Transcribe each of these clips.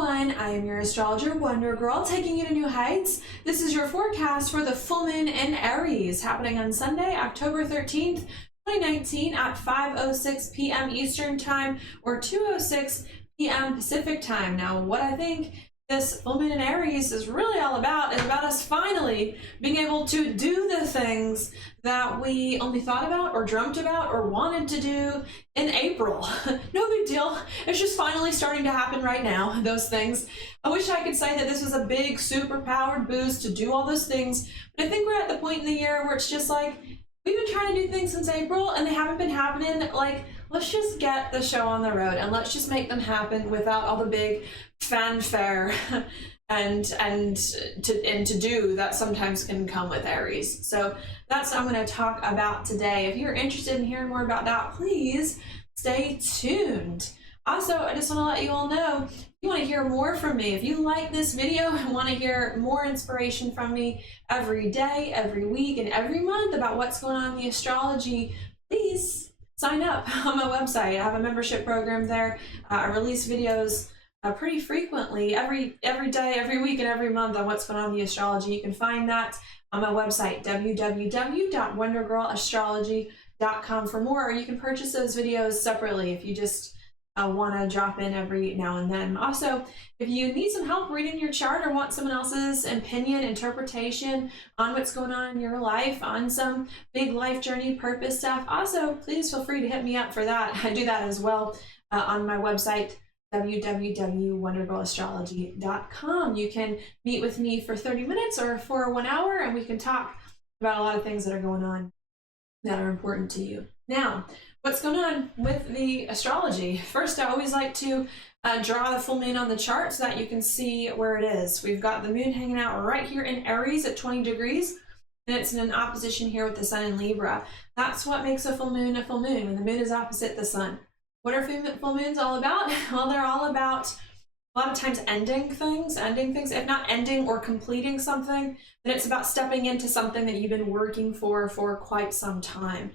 everyone, I am your astrologer Wonder Girl, taking you to new heights. This is your forecast for the full moon in Aries, happening on Sunday, October 13th, 2019 at 5:06 p.m. Eastern Time or 2:06 p.m. Pacific Time. Now, what I think this full moon in Aries is really all about is about us finally being able to do the things that we only thought about or dreamt about or wanted to do in April. No big deal. It's just finally starting to happen right now, those things. I wish I could say that this was a big super powered boost to do all those things, but I think we're at the point in the year where it's just like, we've been trying to do things since April and they haven't been happening. Like, let's just get the show on the road and let's just make them happen without all the big fanfare and to do that sometimes can come with Aries. So that's what I'm going to talk about today. If you're interested in hearing more about that, please stay tuned. Also, I just want to let you all know, if you want to hear more from me, if you like this video and want to hear more inspiration from me every day, every week, and every month about what's going on in the astrology, please sign up on my website. I have a membership program there. I release videos pretty frequently, every day, every week, and every month on what's going on in the astrology. You can find that on my website, www.wondergirlastrology.com for more, or you can purchase those videos separately if you just want to drop in every now and then. Also, if you need some help reading your chart or want someone else's opinion, interpretation on what's going on in your life, on some big life journey purpose stuff, also please feel free to hit me up for that. I do that as well on my website, www.wondergirlastrology.com. You can meet with me for 30 minutes or for 1 hour and we can talk about a lot of things that are going on that are important to you. Now, what's going on with the astrology? First, I always like to draw the full moon on the chart so that you can see where it is. We've got the moon hanging out right here in Aries at 20 degrees, and it's in an opposition here with the sun in Libra. That's what makes a full moon when the moon is opposite the sun. What are full moons all about? Well, they're all about a lot of times ending things. If not ending or completing something, then it's about stepping into something that you've been working for quite some time.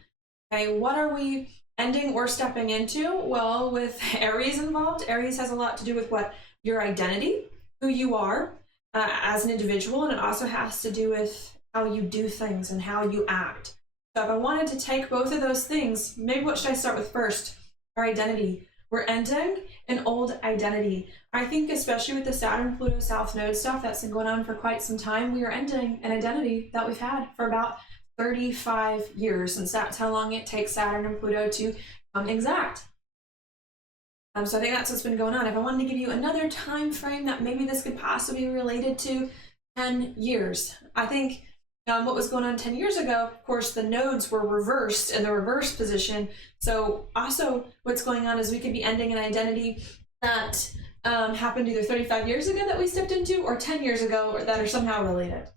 Okay, what are we ending or stepping into? Well, with Aries involved, Aries has a lot to do with what your identity, who you are as an individual, and it also has to do with how you do things and how you act. So if I wanted to take both of those things, maybe what should I start with first? Our identity. We're ending an old identity. I think especially with the Saturn, Pluto, South Node stuff that's been going on for quite some time, we are ending an identity that we've had for about 35 years, since that's how long it takes Saturn and Pluto to come exact. So I think that's what's been going on. If I wanted to give you another time frame that maybe this could possibly be related to, 10 years. I think what was going on 10 years ago, of course, the nodes were reversed in the reverse position. So also what's going on is we could be ending an identity that happened either 35 years ago that we stepped into or 10 years ago or that are somehow related.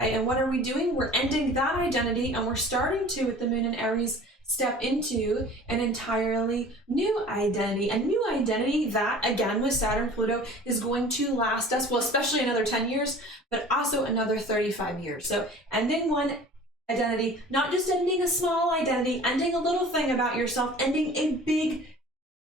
Okay, and what are we doing? We're ending that identity and we're starting to, with the moon in Aries, step into an entirely new identity. A new identity that, again, with Saturn, Pluto, is going to last us, well, especially another 10 years, but also another 35 years. So ending one identity, not just ending a small identity, ending a little thing about yourself, ending a big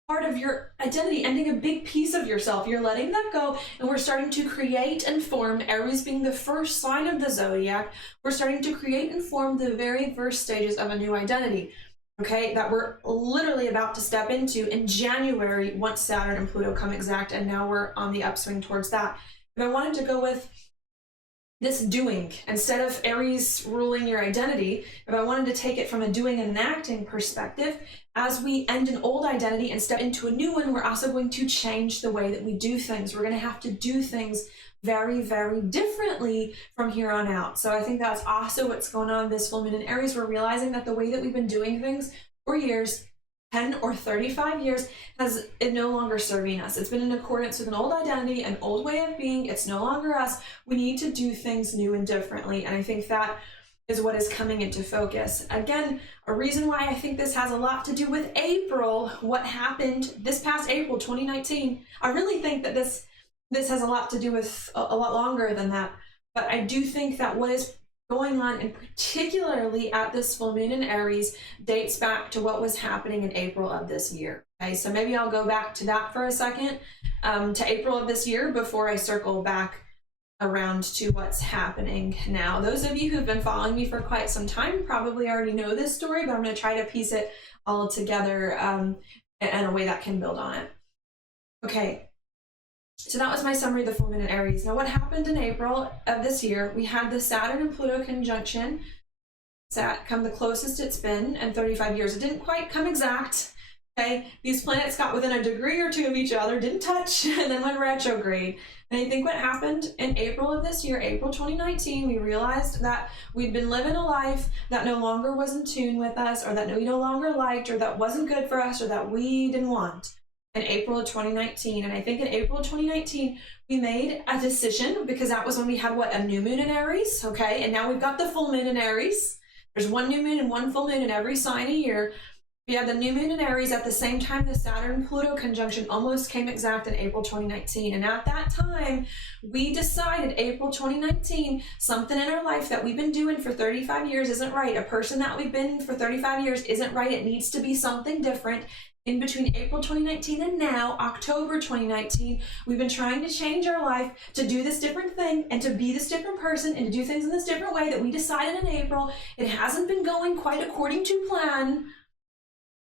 part of your identity, ending a big piece of yourself. You're letting that go, and we're starting to create and form, Aries being the first sign of the zodiac, we're starting to create and form the very first stages of a new identity, okay, that we're literally about to step into in January once Saturn and Pluto come exact, and now we're on the upswing towards that. If I wanted to go with this doing, instead of Aries ruling your identity, if I wanted to take it from a doing and an acting perspective, as we end an old identity and step into a new one, we're also going to change the way that we do things. We're going to have to do things very, very differently from here on out. So I think that's also what's going on this full moon in Aries. We're realizing that the way that we've been doing things for years, 10 or 35 years, is no longer serving us. It's been in accordance with an old identity, an old way of being. It's no longer us. We need to do things new and differently. And I think that is what is coming into focus. Again, a reason why I think this has a lot to do with April, what happened this past April 2019. I really think that this has a lot to do with a lot longer than that. But I do think that what is going on, and particularly at this full moon in Aries, dates back to what was happening in April of this year. Okay, so maybe I'll go back to that for a second, to April of this year before I circle back around to what's happening now. Those of you who've been following me for quite some time probably already know this story, but I'm going to try to piece it all together in a way that can build on it. Okay, so that was my summary of the full moon in Aries. Now, what happened in April of this year? We had the Saturn and Pluto conjunction. That come the closest it's been in 35 years. It didn't quite come exact. Okay, these planets got within a degree or two of each other, didn't touch, and then went retrograde. And I think what happened in April of this year, April 2019, we realized that we'd been living a life that no longer was in tune with us, or that we no longer liked, or that wasn't good for us, or that we didn't want. In April of 2019. And I think in April of 2019, we made a decision, because that was when we had a new moon in Aries, okay? And now we've got the full moon in Aries. There's one new moon and one full moon in every sign a year. We had the new moon in Aries at the same time the Saturn-Pluto conjunction almost came exact in April 2019. And at that time, we decided, April 2019, something in our life that we've been doing for 35 years isn't right. A person that we've been for 35 years isn't right. It needs to be something different. In between April 2019 and now, October 2019, we've been trying to change our life, to do this different thing, and to be this different person, and to do things in this different way that we decided in April. It hasn't been going quite according to plan.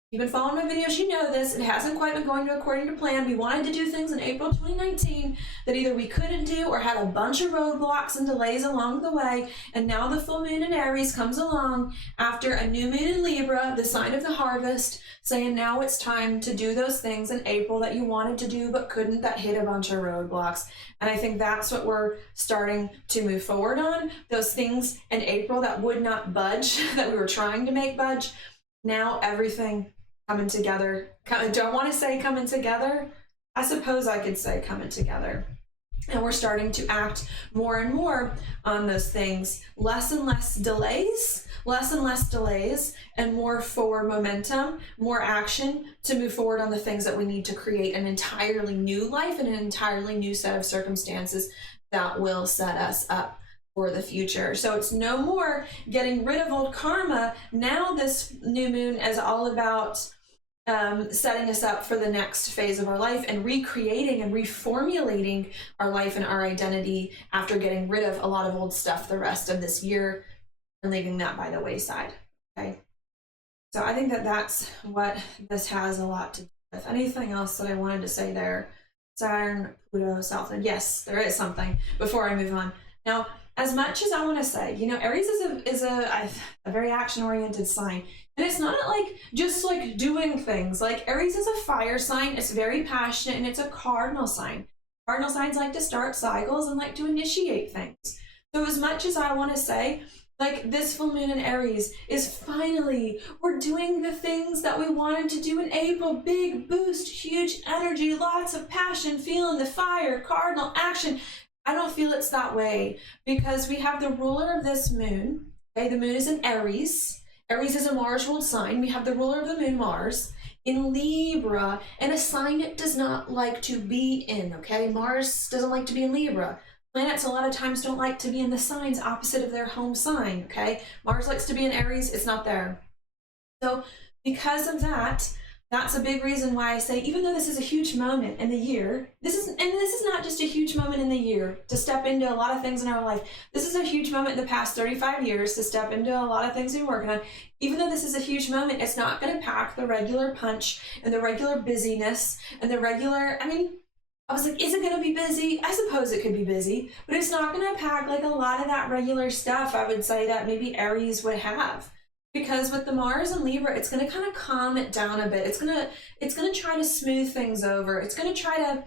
You've been following my videos, you know this. It hasn't quite been going according to plan. We wanted to do things in April 2019 that either we couldn't do or had a bunch of roadblocks and delays along the way. And now the full moon in Aries comes along after a new moon in Libra, the sign of the harvest, saying now it's time to do those things in April that you wanted to do but couldn't, that hit a bunch of roadblocks. And I think that's what we're starting to move forward on. Those things in April that would not budge, that we were trying to make budge. Now everything coming together. Do I want to say coming together? I suppose I could say coming together. And we're starting to act more and more on those things. Less and less delays, and more forward momentum, more action to move forward on the things that we need to create an entirely new life and an entirely new set of circumstances that will set us up for the future. So it's no more getting rid of old karma. Now this new moon is all about setting us up for the next phase of our life and recreating and reformulating our life and our identity after getting rid of a lot of old stuff the rest of this year and leaving that by the wayside. Okay. So I think that that's what this has a lot to do with. Anything else that I wanted to say there? Saturn, Pluto, South Node. Yes, there is something before I move on. Now, as much as I want to say, you know, Aries is a very action-oriented sign. And it's not like just like doing things. Like Aries is a fire sign. It's very passionate, and it's a cardinal sign. Cardinal signs like to start cycles and like to initiate things. So as much as I want to say, like this full moon in Aries is finally, we're doing the things that we wanted to do in April. Big boost, huge energy, lots of passion, feeling the fire, cardinal action. I don't feel it's that way, because we have the ruler of this moon. Okay, the moon is in Aries. Aries is a Mars ruled sign. We have the ruler of the moon, Mars, in Libra, and a sign it does not like to be in. Okay, Mars doesn't like to be in Libra. Planets a lot of times don't like to be in the signs opposite of their home sign. Okay, Mars likes to be in Aries. It's not there. So because of that, that's a big reason why I say, even though this is a huge moment in the year, this is not just a huge moment in the year to step into a lot of things in our life. This is a huge moment in the past 35 years to step into a lot of things we're working on. Even though this is a huge moment, it's not going to pack the regular punch and the regular busyness and the regular, I was like, is it going to be busy? I suppose it could be busy, but it's not going to pack like a lot of that regular stuff I would say that maybe Aries would have. Because with the Mars and Libra, it's going to kind of calm it down a bit. It's going to try to smooth things over. It's going to try to,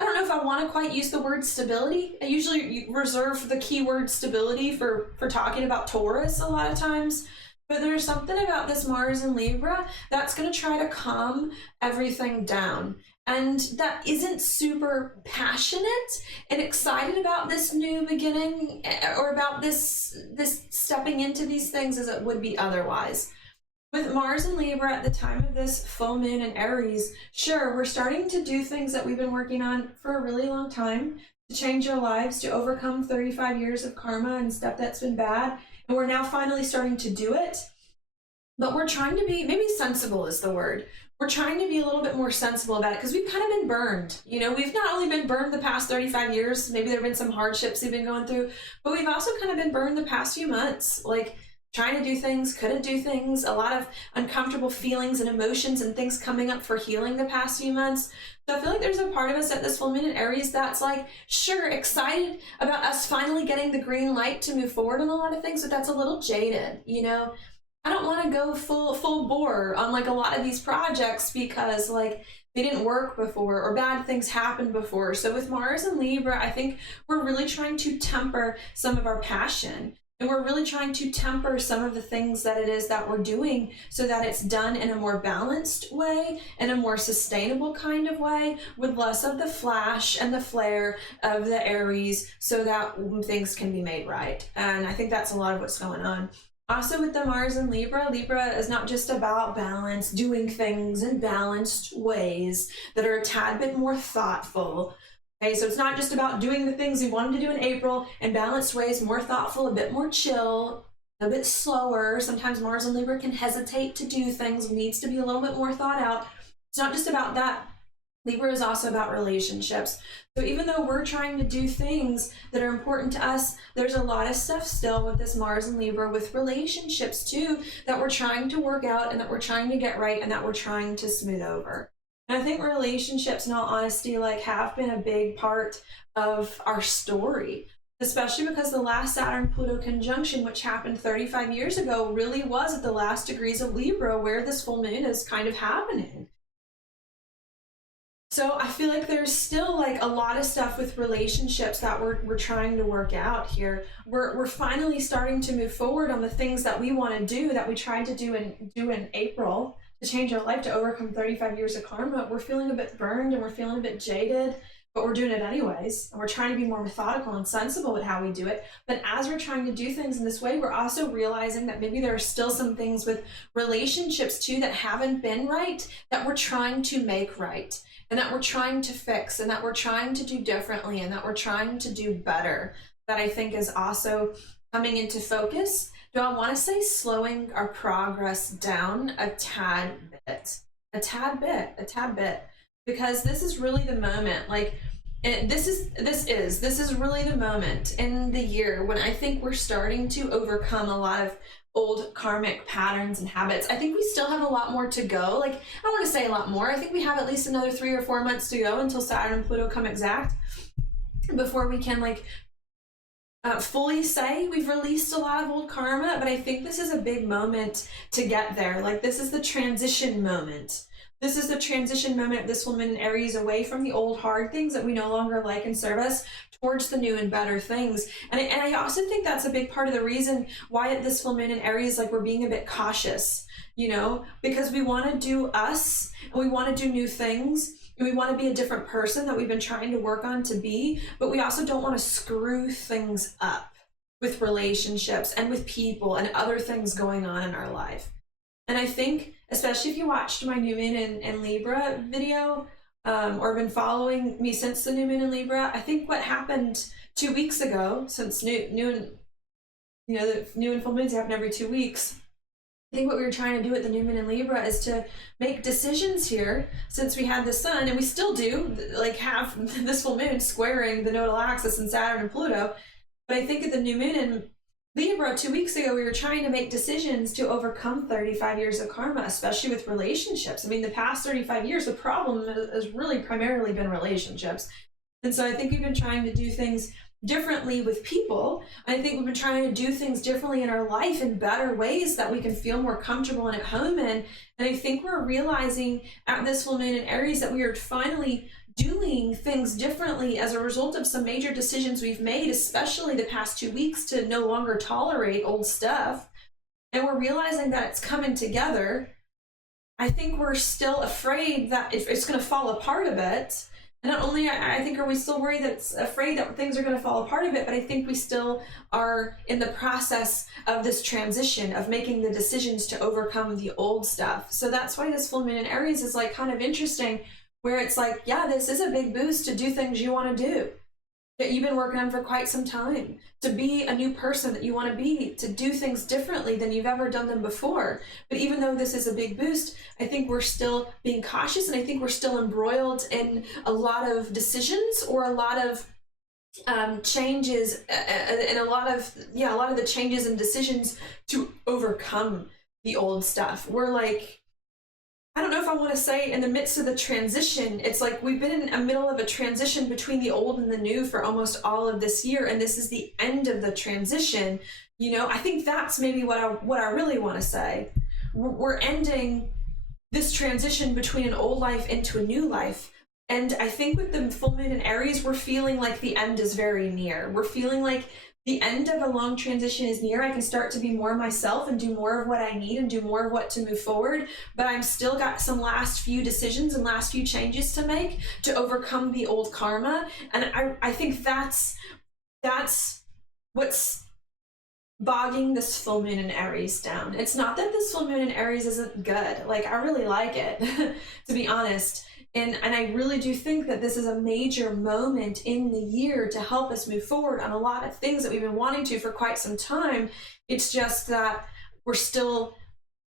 I don't know if I want to quite use the word stability. I usually reserve the keyword stability for talking about Taurus a lot of times. But there's something about this Mars and Libra that's going to try to calm everything down. And that isn't super passionate and excited about this new beginning or about this stepping into these things as it would be otherwise. With Mars and Libra at the time of this full moon in Aries, sure, we're starting to do things that we've been working on for a really long time. to change our lives, to overcome 35 years of karma and stuff that's been bad. And we're now finally starting to do it. But we're trying to be, maybe sensible is the word. We're trying to be a little bit more sensible about it because we've kind of been burned. You know, we've not only been burned the past 35 years, maybe there have been some hardships we've been going through, but we've also kind of been burned the past few months. Like trying to do things, couldn't do things, a lot of uncomfortable feelings and emotions and things coming up for healing the past few months. So I feel like there's a part of us at this full moon in Aries that's like, sure, excited about us finally getting the green light to move forward on a lot of things, but that's a little jaded, you know? I don't want to go full bore on like a lot of these projects because like they didn't work before or bad things happened before. So with Mars and Libra, I think we're really trying to temper some of our passion. And we're really trying to temper some of the things that it is that we're doing so that it's done in a more balanced way, in a more sustainable kind of way, with less of the flash and the flare of the Aries so that things can be made right. And I think that's a lot of what's going on. Also with the Mars and Libra, Libra is not just about balance, doing things in balanced ways that are a tad bit more thoughtful. Okay, so it's not just about doing the things we wanted to do in April in balanced ways, more thoughtful, a bit more chill, a bit slower. Sometimes Mars and Libra can hesitate to do things, needs to be a little bit more thought out. It's not just about that. Libra is also about relationships. So even though we're trying to do things that are important to us, there's a lot of stuff still with this Mars and Libra with relationships too that we're trying to work out and that we're trying to get right and that we're trying to smooth over. And I think relationships, in all honesty, like have been a big part of our story, especially because the last Saturn-Pluto conjunction, which happened 35 years ago, really was at the last degrees of Libra where this full moon is kind of happening. So I feel like there's still like a lot of stuff with relationships that we're trying to work out here. We're finally starting to move forward on the things that we want to do that we tried to do in April to change our life, to overcome 35 years of karma. We're feeling a bit burned and we're feeling a bit jaded, but we're doing it anyways. And we're trying to be more methodical and sensible with how we do it. But as we're trying to do things in this way, we're also realizing that maybe there are still some things with relationships too that haven't been right, that we're trying to make right, and that we're trying to fix, and that we're trying to do differently, and that we're trying to do better, that I think is also coming into focus. Do I want to say slowing our progress down a tad bit, because this is really the moment, like, this is really the moment in the year when I think we're starting to overcome a lot of old karmic patterns and habits. I think we still have a lot more to go. Like, I don't want to say a lot more. I think we have at least another 3 or 4 months to go until Saturn and Pluto come exact before we can like fully say we've released a lot of old karma. But I think this is a big moment to get there. Like, this is the transition moment. This is the transition moment of this woman in Aries away from the old hard things that we no longer like and serve us towards the new and better things. And I also think that's a big part of the reason why at this full moon in Aries, like, we're being a bit cautious, you know, because we want to do us and we want to do new things. And we want to be a different person that we've been trying to work on to be, but we also don't want to screw things up with relationships and with people and other things going on in our life. And I think, especially if you watched my new moon in Libra video, or been following me since the new moon in Libra, I think what happened 2 weeks ago, since the new and full moons happen every 2 weeks, I think what we were trying to do at the new moon in Libra is to make decisions here, since we had the sun, and we still do, like, have this full moon squaring the nodal axis in Saturn and Pluto. But I think at the new moon in Libra 2 weeks ago, we were trying to make decisions to overcome 35 years of karma, especially with relationships. I mean, the past 35 years, the problem has really primarily been relationships. And so I think we've been trying to do things differently with people. I think we've been trying to do things differently in our life in better ways that we can feel more comfortable and at home in. And I think we're realizing at this full moon in Aries that we are finally doing things differently as a result of some major decisions we've made, especially the past 2 weeks, to no longer tolerate old stuff. And we're realizing that it's coming together. I think we're still afraid that it's going to fall apart a bit. And not only I think are we still worried that it's afraid that things are going to fall apart a bit, but I think we still are in the process of this transition of making the decisions to overcome the old stuff. So that's why this full moon in Aries is like kind of interesting, where it's like, yeah, this is a big boost to do things you want to do. that you've been working on for quite some time, to be a new person that you want to be, to do things differently than you've ever done them before. But even though this is a big boost, I think we're still being cautious, and I think we're still embroiled in a lot of decisions, or a lot of changes, and a lot of the changes and decisions to overcome the old stuff. We're like, I don't know if I want to say in the midst of the transition. It's like we've been in the middle of a transition between the old and the new for almost all of this year, and this is the end of the transition. I think that's maybe what I really want to say. We're ending this transition between an old life into a new life. And I think with the full moon in Aries, we're feeling like the end is very near. We're feeling like the end of a long transition is near. I can start to be more myself and do more of what I need and do more of what to move forward. But I'm still got some last few decisions and last few changes to make to overcome the old karma. And I think that's what's bogging this full moon in Aries down. It's not that this full moon in Aries isn't good. Like, I really like it, to be honest. And I really do think that this is a major moment in the year to help us move forward on a lot of things that we've been wanting to for quite some time. It's just that we're still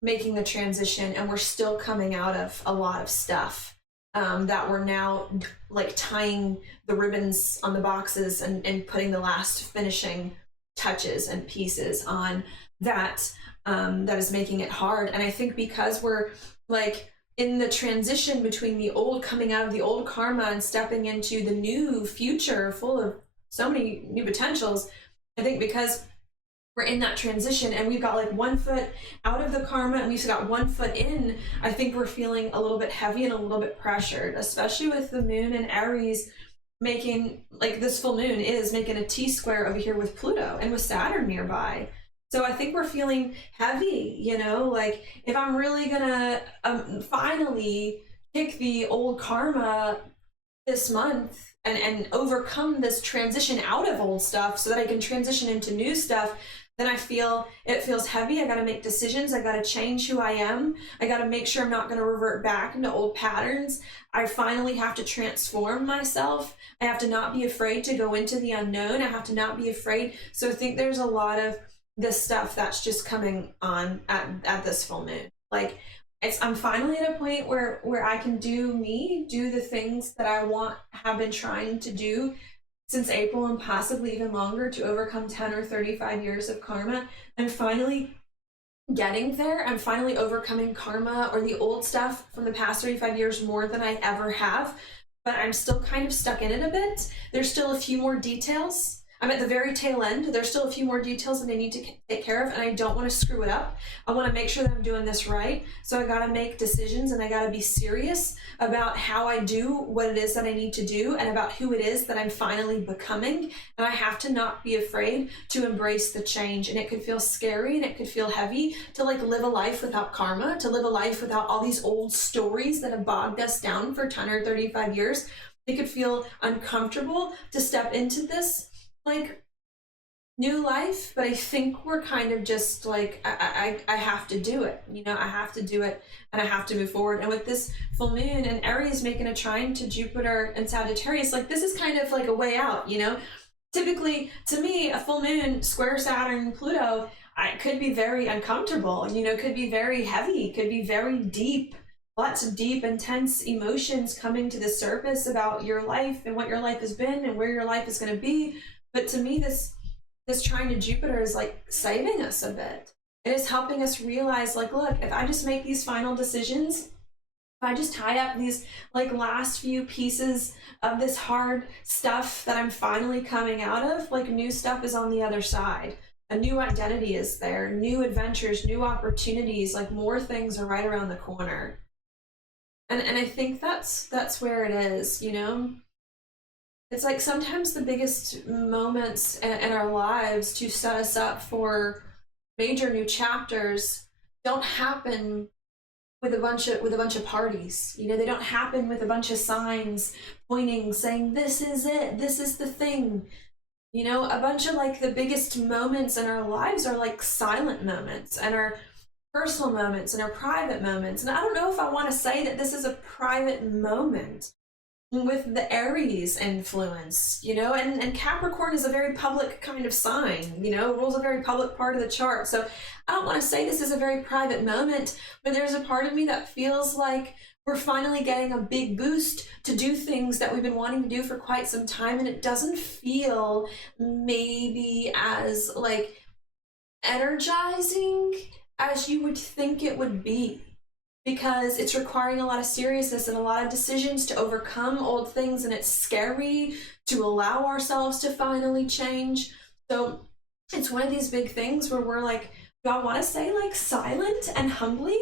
making the transition, and we're still coming out of a lot of stuff that we're now like tying the ribbons on the boxes and putting the last finishing touches and pieces on that that is making it hard. And I think because we're like in the transition between the old, coming out of the old karma and stepping into the new future full of so many new potentials, I think because we're in that transition and we've got like 1 foot out of the karma and we've got 1 foot in, I think we're feeling a little bit heavy and a little bit pressured, especially with the moon in Aries making, like, this full moon is making a T-square over here with Pluto and with Saturn nearby. So I think we're feeling heavy, like if I'm really gonna finally kick the old karma this month and overcome this transition out of old stuff so that I can transition into new stuff, then I feel it feels heavy. I gotta make decisions. I gotta change who I am. I gotta make sure I'm not gonna revert back into old patterns. I finally have to transform myself. I have to not be afraid to go into the unknown. I have to not be afraid. So I think there's a lot of this stuff that's just coming on at this full moon. Like, I'm finally at a point where I can do the things that I have been trying to do since April and possibly even longer to overcome 10 or 35 years of karma. I'm finally getting there. I'm finally overcoming karma or the old stuff from the past 35 years more than I ever have, but I'm still kind of stuck in it a bit. There's still a few more details. I'm at the very tail end. There's still a few more details that I need to take care of, and I don't want to screw it up. I want to make sure that I'm doing this right. So I got to make decisions, and I got to be serious about how I do what it is that I need to do and about who it is that I'm finally becoming. And I have to not be afraid to embrace the change. And it could feel scary and it could feel heavy to like live a life without karma, to live a life without all these old stories that have bogged us down for 10 or 35 years. It could feel uncomfortable to step into this like new life, but I think we're kind of just like, I have to do it, I have to do it, and I have to move forward. And with this full moon and Aries making a trine to Jupiter and Sagittarius, like this is kind of like a way out. Typically to me, a full moon square Saturn Pluto, I could be very uncomfortable, could be very heavy, could be very deep. Lots of deep, intense emotions coming to the surface about your life and what your life has been and where your life is going to be. But to me, this trine to Jupiter is like saving us a bit. It is helping us realize, like, look, if I just make these final decisions, if I just tie up these like last few pieces of this hard stuff that I'm finally coming out of, like new stuff is on the other side. A new identity is there, new adventures, new opportunities, like more things are right around the corner. And I think that's where it is, It's like sometimes the biggest moments in our lives to set us up for major new chapters don't happen with a bunch of parties. They don't happen with a bunch of signs pointing, saying, this is it, this is the thing. A bunch of like the biggest moments in our lives are like silent moments and our personal moments and our private moments. And I don't know if I want to say that this is a private moment. with the Aries influence, you know, and Capricorn is a very public kind of sign, you know, rules a very public part of the chart. So I don't want to say this is a very private moment, but there's a part of me that feels like we're finally getting a big boost to do things that we've been wanting to do for quite some time, and it doesn't feel maybe as like energizing as you would think it would be, because it's requiring a lot of seriousness and a lot of decisions to overcome old things, and it's scary to allow ourselves to finally change. So it's one of these big things where we're like, do I want to say like silent and humbly?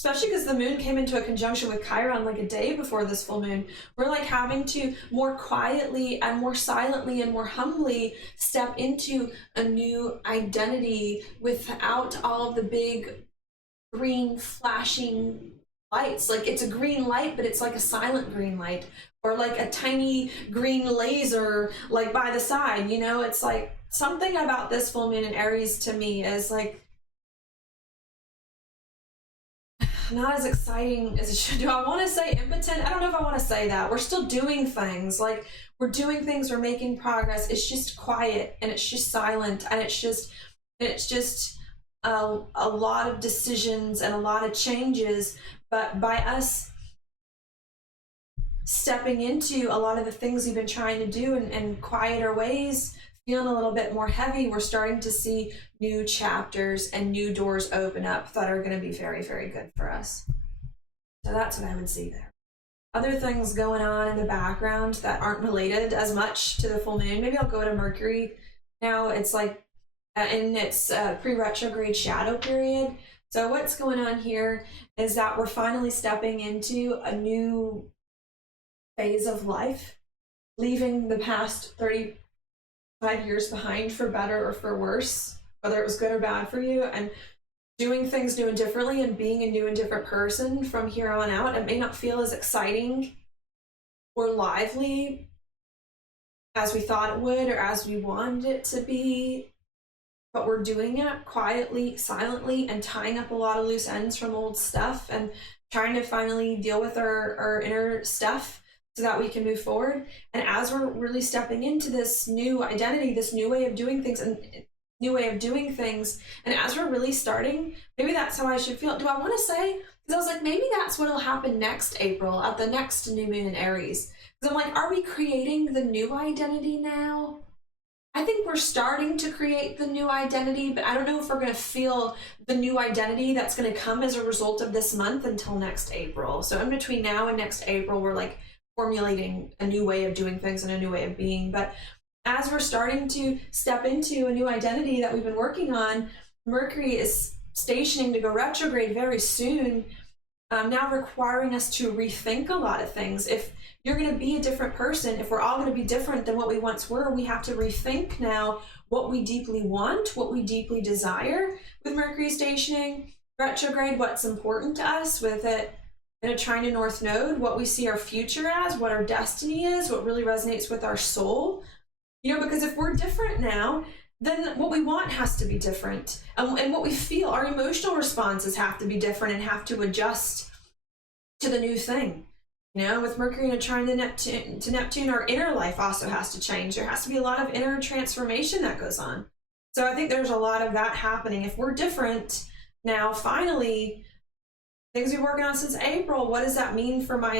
Especially because the moon came into a conjunction with Chiron like a day before this full moon. We're like having to more quietly and more silently and more humbly step into a new identity without all of the big green flashing lights. Like it's a green light, but it's like a silent green light, or like a tiny green laser like by the side, you know. It's like something about this full moon in Aries to me is like not as exciting as it should. Do I want to say impotent? I don't know if I want to say that. We're still doing things, like we're doing things, we're making progress. It's just quiet and it's just silent, and it's just a lot of decisions and a lot of changes. But by us stepping into a lot of the things we've been trying to do in quieter ways, feeling a little bit more heavy, we're starting to see new chapters and new doors open up that are going to be very, very good for us. So that's what I would see there. Other things going on in the background that aren't related as much to the full moon. Maybe I'll go to Mercury now. It's like in its pre-retrograde shadow period. So what's going on here is that we're finally stepping into a new phase of life, leaving the past 35 years behind for better or for worse, whether it was good or bad for you, and doing things new and differently and being a new and different person from here on out. It may not feel as exciting or lively as we thought it would or as we wanted it to be, but we're doing it quietly, silently, and tying up a lot of loose ends from old stuff and trying to finally deal with our inner stuff so that we can move forward. And as we're really stepping into this new identity, this new way of doing things, and as we're really starting, maybe that's how I should feel. Do I want to say, because I was like, maybe that's what'll happen next April at the next new moon in Aries. Because I'm like, are we creating the new identity now? I think we're starting to create the new identity, but I don't know if we're going to feel the new identity that's going to come as a result of this month until next April. So in between now and next April, we're like formulating a new way of doing things and a new way of being. But as we're starting to step into a new identity that we've been working on, Mercury is stationing to go retrograde very soon, now requiring us to rethink a lot of things. If you're going to be a different person, if we're all going to be different than what we once were, we have to rethink now what we deeply want, what we deeply desire with Mercury stationing retrograde, what's important to us with it in a trine to North Node, what we see our future as, what our destiny is, what really resonates with our soul. You know, because if we're different now, then what we want has to be different. And what we feel, our emotional responses have to be different and have to adjust to the new thing. You know, with Mercury in a trine to Neptune, our inner life also has to change. There has to be a lot of inner transformation that goes on. So I think there's a lot of that happening. If we're different now, finally, things we've been working on since April, what does that mean for my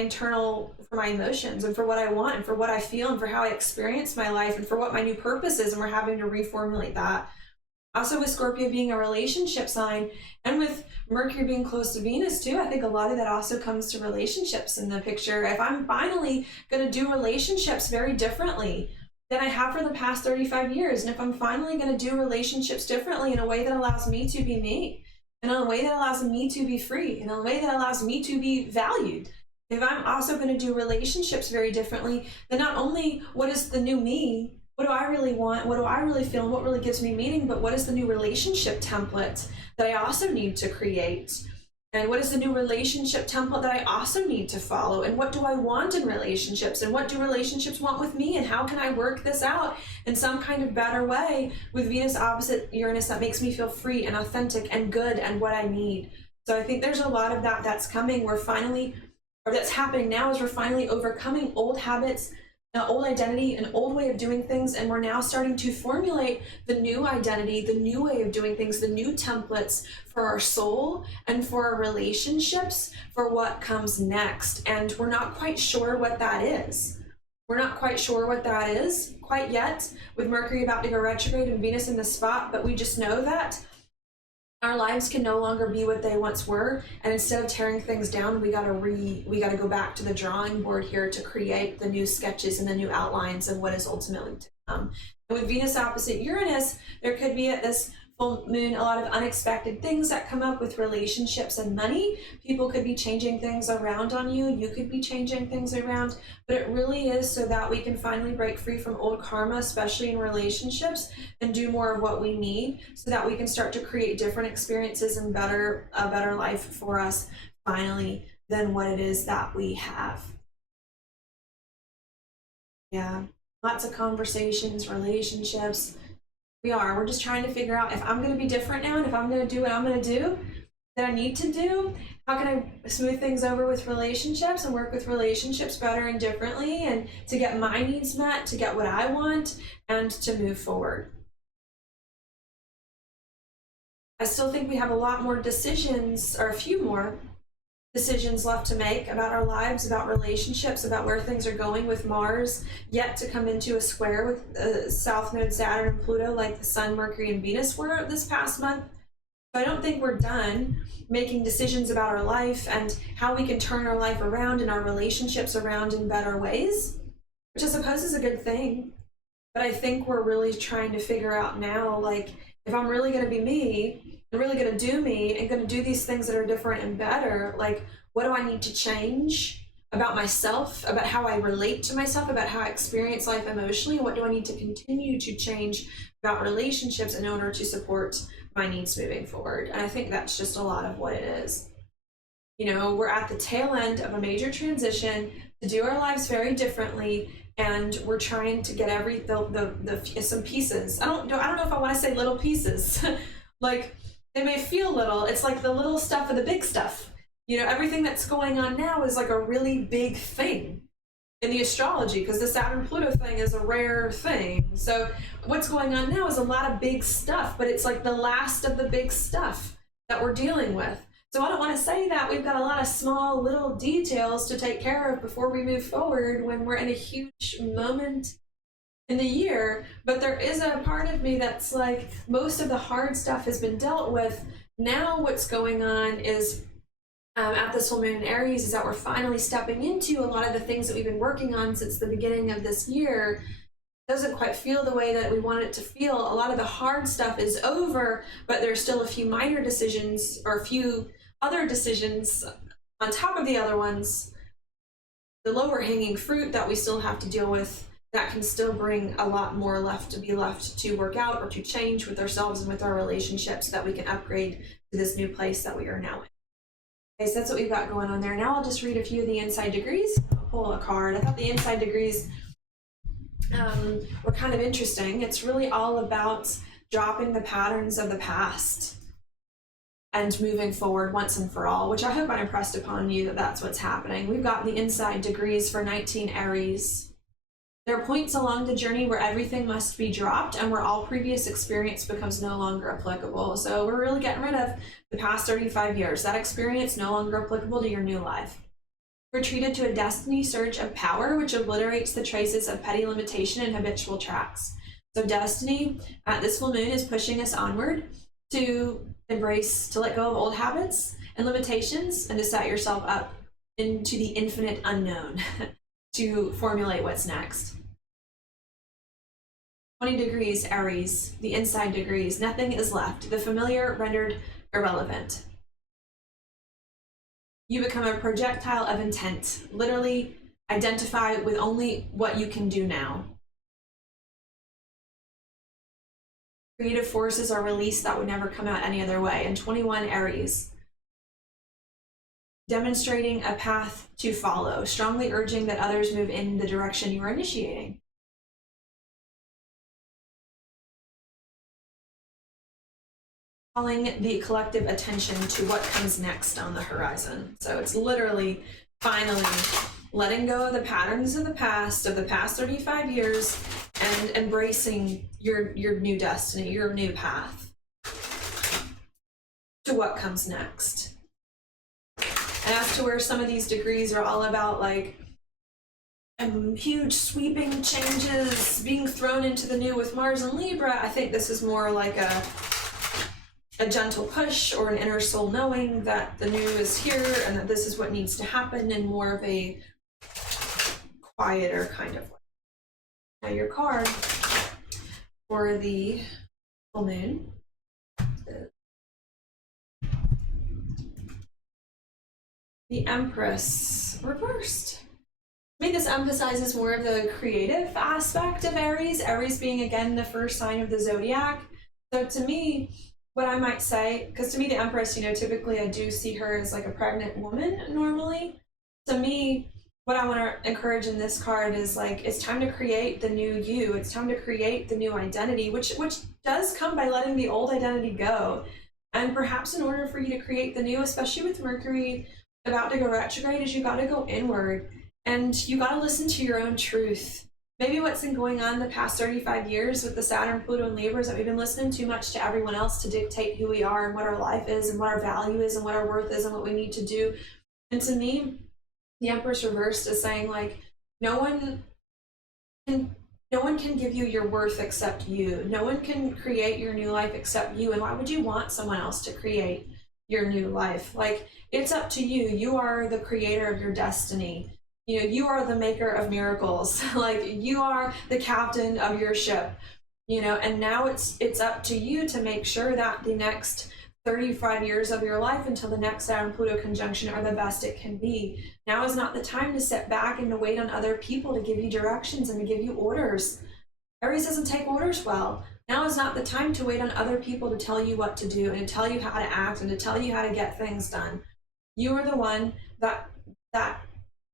emotions and for what I want and for what I feel and for how I experience my life and for what my new purpose is? And we're having to reformulate that. Also with Scorpio being a relationship sign and with Mercury being close to Venus too, I think a lot of that also comes to relationships in the picture. If I'm finally going to do relationships very differently than I have for the past 35 years, and if I'm finally going to do relationships differently in a way that allows me to be me, in a way that allows me to be free, in a way that allows me to be valued, if I'm also going to do relationships very differently, then not only what is the new me, what do I really want, what do I really feel, and what really gives me meaning, but what is the new relationship template that I also need to create? And what is the new relationship template that I also need to follow? And what do I want in relationships? And what do relationships want with me? And how can I work this out in some kind of better way with Venus opposite Uranus that makes me feel free and authentic and good and what I need? So I think there's a lot of that that's coming. We're finally or that's happening now, is we're finally overcoming old habits, an old identity, an old way of doing things, and we're now starting to formulate the new identity, the new way of doing things, the new templates for our soul and for our relationships, for what comes next. And we're not quite sure what that is. We're not quite sure what that is quite yet, with Mercury about to go retrograde and Venus in the spot, but we just know that our lives can no longer be what they once were, and instead of tearing things down, we gotta go back to the drawing board here to create the new sketches and the new outlines of what is ultimately to come. And with Venus opposite Uranus, there could be at this full moon a lot of unexpected things that come up with relationships and money. People could be changing things around on you. You could be changing things around, but it really is so that we can finally break free from old karma, especially in relationships, and do more of what we need so that we can start to create different experiences and a better life for us finally than what it is that we have. Yeah, lots of conversations, relationships. We're just trying to figure out if I'm going to be different now, and if I'm going to do what I'm going to do that I need to do, how can I smooth things over with relationships and work with relationships better and differently, and to get my needs met, to get what I want, and to move forward. I still think we have a lot more decisions, or a few more decisions left to make about our lives, about relationships, about where things are going, with Mars yet to come into a square with South Node Saturn and Pluto, like the Sun, Mercury, and Venus were this past month. So I don't think we're done making decisions about our life and how we can turn our life around and our relationships around in better ways, which I suppose is a good thing. But I think we're really trying to figure out now, like, if I'm really going to be me, and really going to do me, and going to do these things that are different and better, like, what do I need to change about myself, about how I relate to myself, about how I experience life emotionally? What do I need to continue to change about relationships in order to support my needs moving forward? And I think that's just a lot of what it is. You know, we're at the tail end of a major transition to do our lives very differently, and we're trying to get some pieces. I don't know if I want to say little pieces. Like, they may feel little. It's like the little stuff of the big stuff. You know, everything that's going on now is like a really big thing in the astrology, because the Saturn-Pluto thing is a rare thing. So what's going on now is a lot of big stuff, but it's like the last of the big stuff that we're dealing with. So I don't want to say that we've got a lot of small little details to take care of before we move forward when we're in a huge moment in the year, but there is a part of me that's like, most of the hard stuff has been dealt with. Now what's going on is at this full moon in Aries is that we're finally stepping into a lot of the things that we've been working on since the beginning of this year. It doesn't quite feel the way that we want it to feel. A lot of the hard stuff is over, but there's still a few minor decisions, or a few other decisions on top of the other ones, the lower hanging fruit that we still have to deal with, that can still bring a lot more left to work out or to change with ourselves and with our relationships, so that we can upgrade to this new place that we are now in. Okay, so that's what we've got going on there. Now I'll just read a few of the inside degrees. I'll pull a card. I thought the inside degrees were kind of interesting. It's really all about dropping the patterns of the past and moving forward once and for all, which I hope I impressed upon you that that's what's happening. We've got the inside degrees for 19 Aries. There are points along the journey where everything must be dropped and where all previous experience becomes no longer applicable. So we're really getting rid of the past 35 years. That experience no longer applicable to your new life. We're treated to a destiny surge of power, which obliterates the traces of petty limitation and habitual traps. So destiny at this full moon is pushing us onward to embrace, to let go of old habits and limitations, and to set yourself up into the infinite unknown to formulate what's next. 20 degrees Aries, the inside degrees. Nothing is left. The familiar rendered irrelevant. You become a projectile of intent. Literally identify with only what you can do now. Creative forces are released that would never come out any other way. And 21 Aries. Demonstrating a path to follow, strongly urging that others move in the direction you are initiating. Calling the collective attention to what comes next on the horizon. So it's literally finally letting go of the patterns of the past 35 years, and embracing your new destiny, your new path to what comes next. And as to where some of these degrees are all about like huge sweeping changes being thrown into the new with Mars and Libra, I think this is more like a gentle push or an inner soul knowing that the new is here and that this is what needs to happen in more of a quieter kind of way. Now your card for the full moon is the Empress Reversed. I think this emphasizes more of the creative aspect of Aries, Aries being again the first sign of the zodiac. So to me, what I might say, because to me the Empress, you know, typically I do see her as like a pregnant woman normally. To me, what I want to encourage in this card is like, it's time to create the new you. It's time to create the new identity, which does come by letting the old identity go. And perhaps in order for you to create the new, especially with Mercury about to go retrograde, is you got to go inward and you got to listen to your own truth. Maybe what's been going on the past 35 years with the Saturn, Pluto, and Libra is that we've been listening too much to everyone else to dictate who we are and what our life is and what our value is and what our worth is and what we need to do. And to me, the Empress Reversed is saying like, no one can give you your worth except you. No one can create your new life except you. And why would you want someone else to create your new life? Like, it's up to you. You are the creator of your destiny. You know, you are the maker of miracles. Like, you are the captain of your ship, you know, and now it's up to you to make sure that the next 35 years of your life until the next Saturn-Pluto conjunction are the best it can be. Now is not the time to sit back and to wait on other people to give you directions and to give you orders. Aries doesn't take orders well. Now is not the time to wait on other people to tell you what to do and to tell you how to act and to tell you how to get things done. You are the one that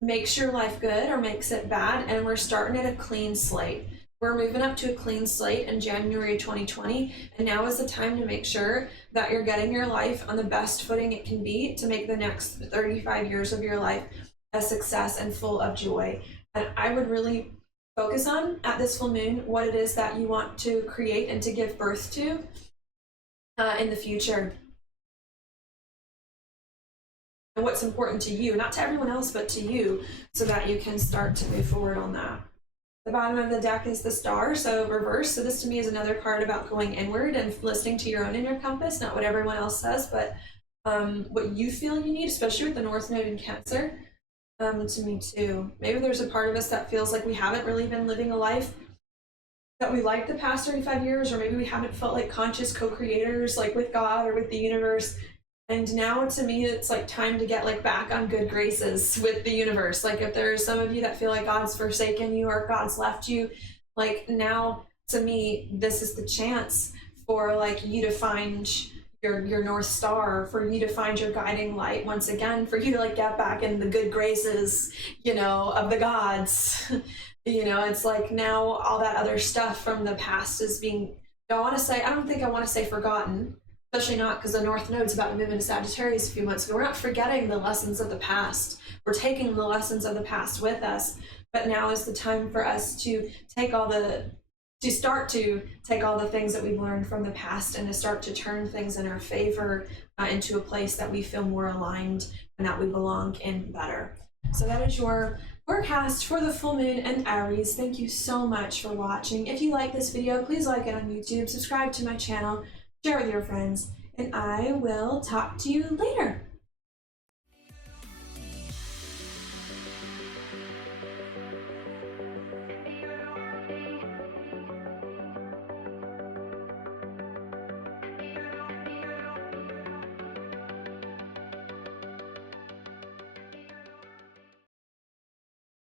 makes your life good or makes it bad, and we're starting at a clean slate. We're moving up to a clean slate in January 2020, and now is the time to make sure that you're getting your life on the best footing it can be to make the next 35 years of your life a success and full of joy. And I would really focus on, at this full moon, what it is that you want to create and to give birth to in the future. And what's important to you, not to everyone else, but to you, so that you can start to move forward on that. The bottom of the deck is the Star, so reverse. So this to me is another card about going inward and listening to your own inner compass, not what everyone else says, but what you feel you need, especially with the North Node in Cancer. To me too. Maybe there's a part of us that feels like we haven't really been living a life that we like the past 35 years, or maybe we haven't felt like conscious co-creators like with God or with the universe. And now to me, it's like time to get like back on good graces with the universe. Like if there's some of you that feel like God's forsaken you or God's left you, like now to me, this is the chance for like you to find your North Star, for you to find your guiding light once again, for you to like get back in the good graces, you know, of the gods. You know, it's like now all that other stuff from the past is being, I don't think I want to say forgotten, especially not because the North Node's about to move into Sagittarius a few months ago. We're not forgetting the lessons of the past. We're taking the lessons of the past with us, but now is the time for us to start to take all the things that we've learned from the past and to start to turn things in our favor into a place that we feel more aligned and that we belong in better. So that is your forecast for the full moon in Aries. Thank you so much for watching. If you like this video, please like it on YouTube, subscribe to my channel, share with your friends, and I will talk to you later.